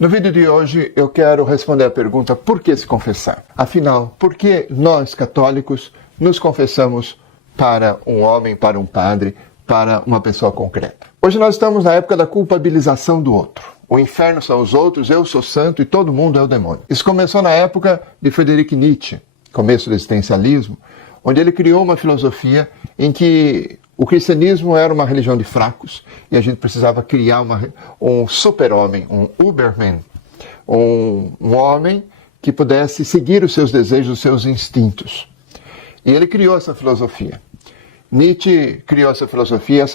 No vídeo de hoje eu quero responder a pergunta: por que se confessar? Afinal, por que nós católicos nos confessamos para um homem, para um padre, para uma pessoa concreta? Hoje nós estamos na época da culpabilização do outro. O inferno são os outros, eu sou santo e todo mundo é o demônio. Isso começou na época de Friedrich Nietzsche, começo do existencialismo, onde ele criou uma filosofia em que o cristianismo era uma religião de fracos e a gente precisava criar um super-homem, um Uberman, um homem que pudesse seguir os seus desejos, os seus instintos. E ele criou essa filosofia. Nietzsche criou essa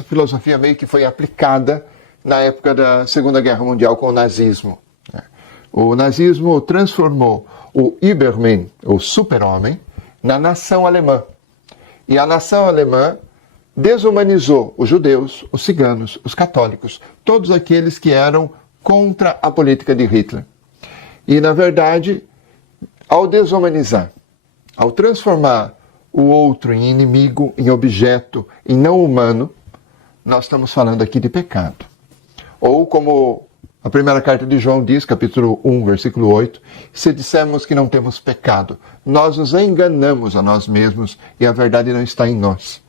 filosofia meio que foi aplicada na época da Segunda Guerra Mundial com o nazismo. O nazismo transformou o Uberman, o super-homem, na nação alemã. E a nação alemã desumanizou os judeus, os ciganos, os católicos, todos aqueles que eram contra a política de Hitler. E, na verdade, ao desumanizar, ao transformar o outro em inimigo, em objeto, em não humano, nós estamos falando aqui de pecado. Ou como a primeira carta de João diz, capítulo 1, versículo 8, se dissermos que não temos pecado, nós nos enganamos a nós mesmos e a verdade não está em nós.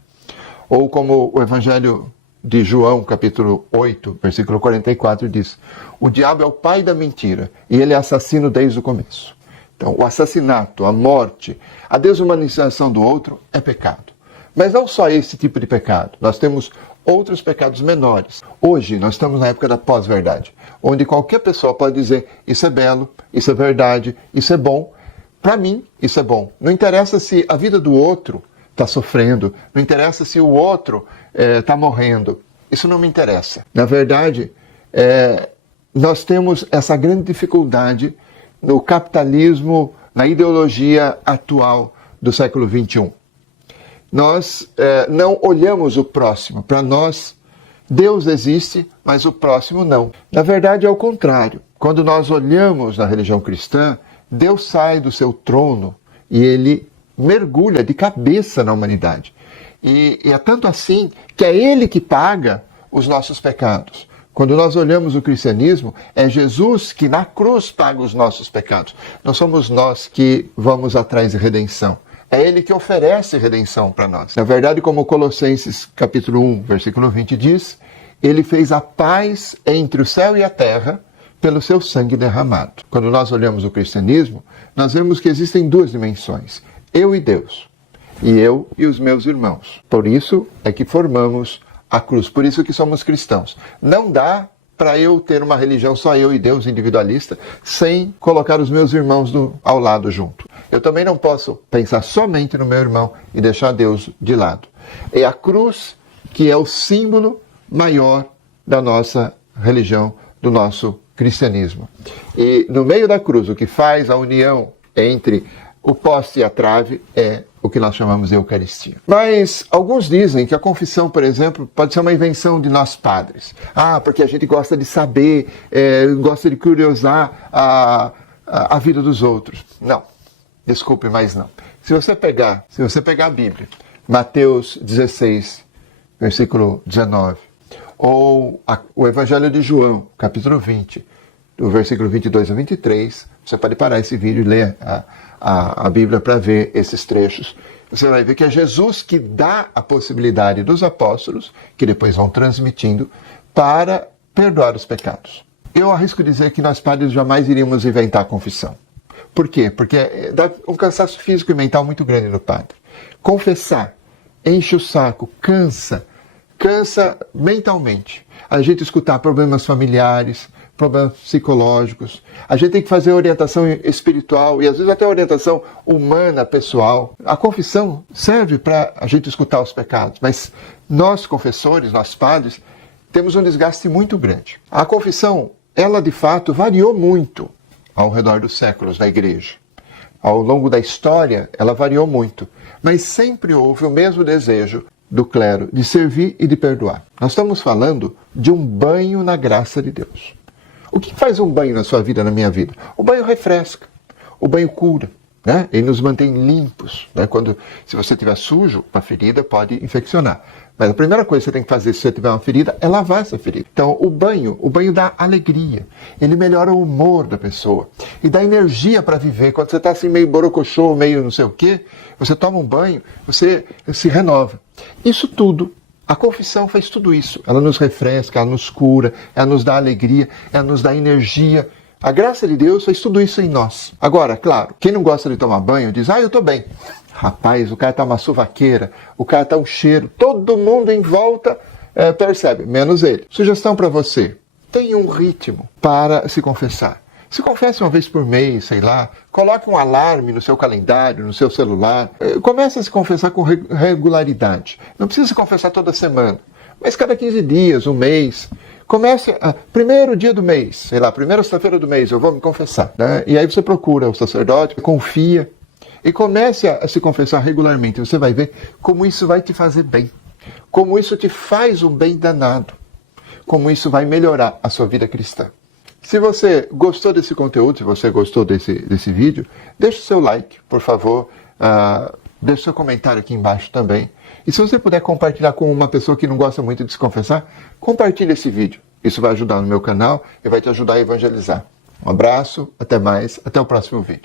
Ou como o Evangelho de João, capítulo 8, versículo 44, diz: o diabo é o pai da mentira e ele é assassino desde o começo. Então, o assassinato, a morte, a desumanização do outro é pecado. Mas não só esse tipo de pecado. Nós temos outros pecados menores. Hoje, nós estamos na época da pós-verdade, onde qualquer pessoa pode dizer: isso é belo, isso é verdade, isso é bom. Para mim, isso é bom. Não interessa se a vida do outro está sofrendo, não interessa se o outro está morrendo. Isso não me interessa. Na verdade, nós temos essa grande dificuldade no capitalismo, na ideologia atual do século XXI. Nós não olhamos o próximo. Para nós, Deus existe, mas o próximo não. Na verdade, é o contrário. Quando nós olhamos na religião cristã, Deus sai do seu trono e ele mergulha de cabeça na humanidade. E é tanto assim que é ele que paga os nossos pecados. Quando nós olhamos o cristianismo, é Jesus que na cruz paga os nossos pecados. Não somos nós que vamos atrás de redenção. É ele que oferece redenção para nós. Na verdade, como Colossenses capítulo 1, versículo 20 diz, ele fez a paz entre o céu e a terra pelo seu sangue derramado. Quando nós olhamos o cristianismo, nós vemos que existem duas dimensões: eu e Deus, e eu e os meus irmãos. Por isso é que formamos a cruz, por isso que somos cristãos. Não dá para eu ter uma religião só eu e Deus, individualista, sem colocar os meus irmãos ao lado junto. Eu também não posso pensar somente no meu irmão e deixar Deus de lado. É a cruz que é o símbolo maior da nossa religião, do nosso cristianismo. E no meio da cruz, o que faz a união entre o poste e a trave é o que nós chamamos de Eucaristia. Mas alguns dizem que a confissão, por exemplo, pode ser uma invenção de nós padres. Porque a gente gosta de saber, gosta de curiosar a vida dos outros. Não, desculpe, mas não. Se você pegar a Bíblia, Mateus 16, versículo 19, ou o Evangelho de João, capítulo 20, do versículo 22 a 23, você pode parar esse vídeo e ler a Bíblia para ver esses trechos. Você vai ver que é Jesus que dá a possibilidade dos apóstolos, que depois vão transmitindo, para perdoar os pecados. Eu arrisco dizer que nós padres jamais iríamos inventar a confissão. Por quê? Porque dá um cansaço físico e mental muito grande no padre. Confessar enche o saco, cansa mentalmente. A gente escutar problemas familiares, problemas psicológicos. A gente tem que fazer orientação espiritual e às vezes até orientação humana, pessoal. A confissão serve para a gente escutar os pecados, mas nós confessores, nós padres, temos um desgaste muito grande. A confissão, ela de fato variou muito ao redor dos séculos na igreja. Ao longo da história, ela variou muito, mas sempre houve o mesmo desejo do clero de servir e de perdoar. Nós estamos falando de um banho na graça de Deus. O que faz um banho na sua vida, na minha vida? O banho refresca, o banho cura, né? Ele nos mantém limpos, né? Se você estiver sujo, uma ferida pode infeccionar. Mas a primeira coisa que você tem que fazer se você tiver uma ferida é lavar essa ferida. Então o banho dá alegria, ele melhora o humor da pessoa e dá energia para viver. Quando você está assim meio borocochô, meio não sei o quê, você toma um banho, você se renova. Isso tudo, a confissão faz tudo isso. Ela nos refresca, ela nos cura, ela nos dá alegria, ela nos dá energia. A graça de Deus faz tudo isso em nós. Agora, claro, quem não gosta de tomar banho diz, eu estou bem. Rapaz, o cara tá uma suvaqueira, o cara tá um cheiro, todo mundo em volta percebe, menos ele. Sugestão para você, tenha um ritmo para se confessar. Se confesse uma vez por mês, sei lá, coloque um alarme no seu calendário, no seu celular. Comece a se confessar com regularidade. Não precisa se confessar toda semana, mas cada 15 dias, um mês. Comece, primeiro dia do mês, sei lá, primeira sexta-feira do mês, eu vou me confessar. Né? E aí você procura o sacerdote, confia. E comece a se confessar regularmente. Você vai ver como isso vai te fazer bem. Como isso te faz um bem danado. Como isso vai melhorar a sua vida cristã. Se você gostou desse conteúdo, se você gostou desse vídeo, deixe o seu like, por favor. Deixe o seu comentário aqui embaixo também. E se você puder compartilhar com uma pessoa que não gosta muito de se confessar, compartilhe esse vídeo. Isso vai ajudar no meu canal e vai te ajudar a evangelizar. Um abraço, até mais, até o próximo vídeo.